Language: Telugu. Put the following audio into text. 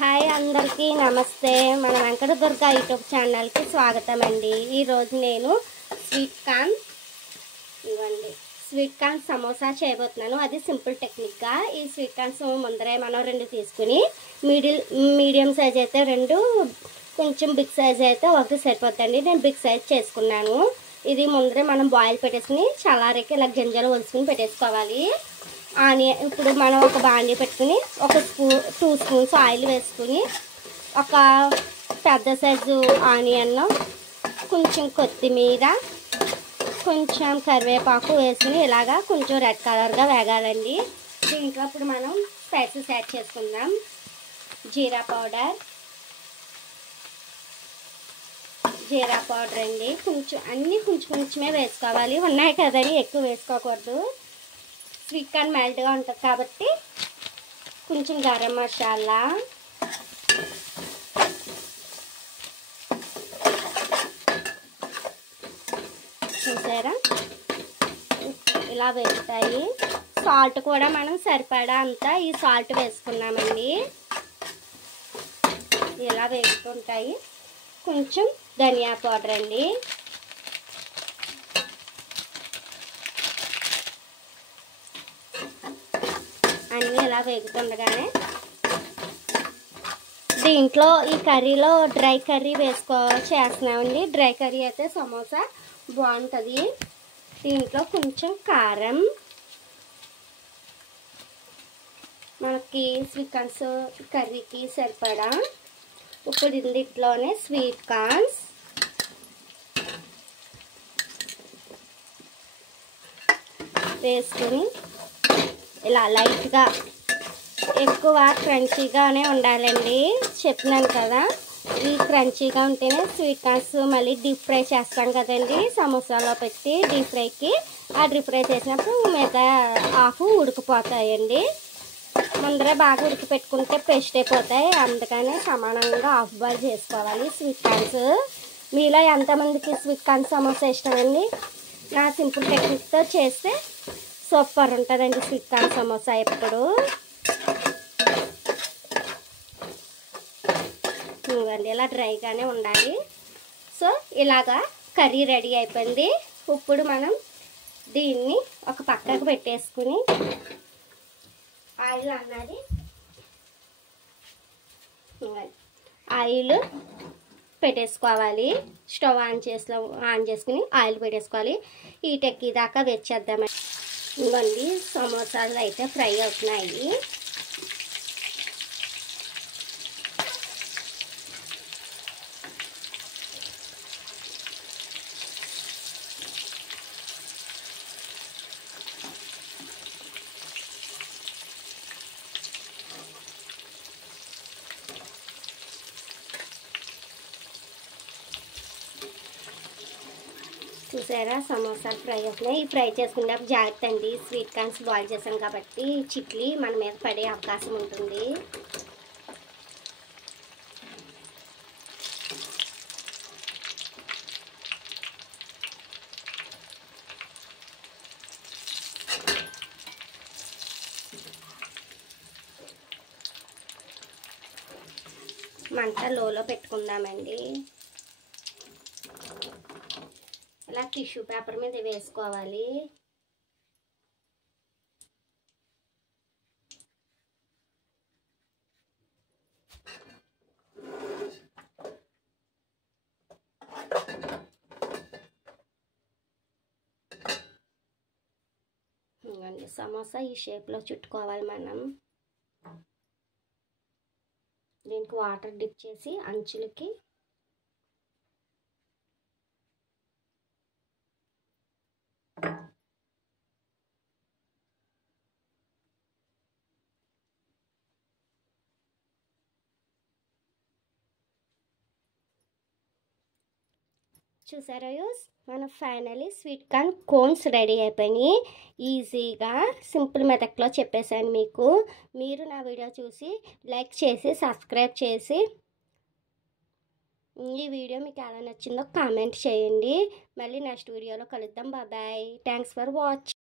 హాయ్ అందరికీ నమస్తే. మన వెంకట దుర్గా యూట్యూబ్ ఛానల్కి స్వాగతం అండి. ఈరోజు నేను స్వీట్ కార్న్ సమోసా చేయబోతున్నాను. అది సింపుల్ టెక్నిక్గా. ఈ స్వీట్ కార్న్స్ ముందరే మనం 2 తీసుకుని మీడియం సైజ్ అయితే 2, కొంచెం బిగ్ సైజ్ అయితే 1 సరిపోతుందండి. నేను బిగ్ సైజ్ చేసుకున్నాను. ఇది ముందరే మనం బాయిల్ పెట్టేసుకుని చల్లారికి ఇలా గింజలు ఒలుసుకుని పెట్టేసుకోవాలి. ఇప్పుడు మనం ఒక బాండీ పెట్టుకుని 2 స్పూన్స్ ఆయిల్ వేసుకుని ఒక పెద్ద సైజు ఆనియన్, కొంచెం కొత్తిమీర, కొంచెం కరివేపాకు వేసుకుని ఇలాగా కొంచెం రెడ్ కలర్గా వేగాలండి. దీంట్లో ఇప్పుడు మనం స్పైసెస్ యాడ్ చేసుకుందాం. జీరా పౌడర్ అండి. అన్నీ కొంచెమే వేసుకోవాలి. ఉన్నాయి కదండి, ఎక్కువ వేసుకోకూడదు. స్వీట్ కార్న్ మెల్ట్గా ఉంటుంది కాబట్టి. కొంచెం గరం మసాలా, చూసారా ఇలా వేస్తాయి. సాల్ట్ కూడా మనం సరిపడా అంతా ఈ సాల్ట్ వేసుకున్నామండి. ఇలా వేసుకుంటాయి. కొంచెం ధనియా పౌడర్ అండి. అన్నీ ఇలా వేగుతుండగానే దీంట్లో ఈ కర్రీలో డ్రై కర్రీ చేస్తున్నామండి. డ్రై కర్రీ అయితే సమోసా బాగుంటుంది. దీంట్లో కొంచెం కారం, మనకి స్వీట్ కార్న్స్ కర్రీకి సరిపడా. ఇప్పుడు ఇందులోనే స్వీట్ కార్న్స్ వేసుకుని ఇలా లైట్గా, ఎక్కువ క్రంచీగానే ఉండాలండి. చెప్పినాను కదా, ఈ క్రంచీగా ఉంటేనే స్వీట్ కార్న్స్ మళ్ళీ డీప్ ఫ్రై చేస్తాం కదండి సమోసాలో పెట్టి డీప్ ఫ్రైకి. ఆ డీప్ ఫ్రై చేసినప్పుడు మిగతా హాఫ్ ఉడికిపోతాయండి. ముందరే బాగా ఉడికి పెట్టుకుంటే పేస్ట్ అయిపోతాయి. అందుకనే సమానంగా హాఫ్ బాయిల్ చేసుకోవాలి స్వీట్ కార్న్స్. మీలో ఎంతమందికి స్వీట్ కార్న్ సమోసా ఇష్టమండి? నా సింపుల్ టెక్నిక్తో చేస్తే సూపర్ ఉంటుందండి స్వీట్ కార్న్ సమోసా. ఎప్పుడు ఇవ్వండి ఇలా డ్రైగానే ఉండాలి. సో ఇలాగా కర్రీ రెడీ అయిపోయింది. ఇప్పుడు మనం దీన్ని ఒక పక్కకు పెట్టేసుకుని ఆయిల్ పెట్టేసుకోవాలి. స్టవ్ ఆన్ చేసుకుని ఆయిల్ పెట్టేసుకోవాలి. హీట్ ఎక్కిదాకా వెచ్చేద్దామండి. ఇవ్వండి సమోసాలు అయితే ఫ్రై అవుతున్నాయి. చూసారా సమోసాలు ఫ్రై అవుతున్నాయి. ఈ ఫ్రై చేసుకున్నప్పుడు జాగ్రత్త అండి. స్వీట్ కార్న్స్ బాయిల్ చేసాం కాబట్టి చిట్లి మన మీద పడే అవకాశం ఉంటుంది. మంట లోలో పెట్టుకుందామండి. ఇలా టిష్యూ పేపర్ మీద వేసుకోవాలి. సమోసా ఈ షేప్లో చుట్టుకోవాలి మనం. దీనికి వాటర్ డిప్ చేసి అంచులకి చూసారా యూస్, మన finally sweet corn cones ready అయిపోయినాయి. ఈజీగా సింపుల్ మెథడ్లో చెప్పేశాను మీకు. మీరు నా వీడియో చూసి లైక్ చేసి సబ్స్క్రైబ్ చేసి ఈ వీడియో మీకు ఎలా నచ్చిందో కామెంట్ చేయండి. మళ్ళీ నెక్స్ట్ వీడియోలో కలుద్దాం. బాయ్. Thanks for watching.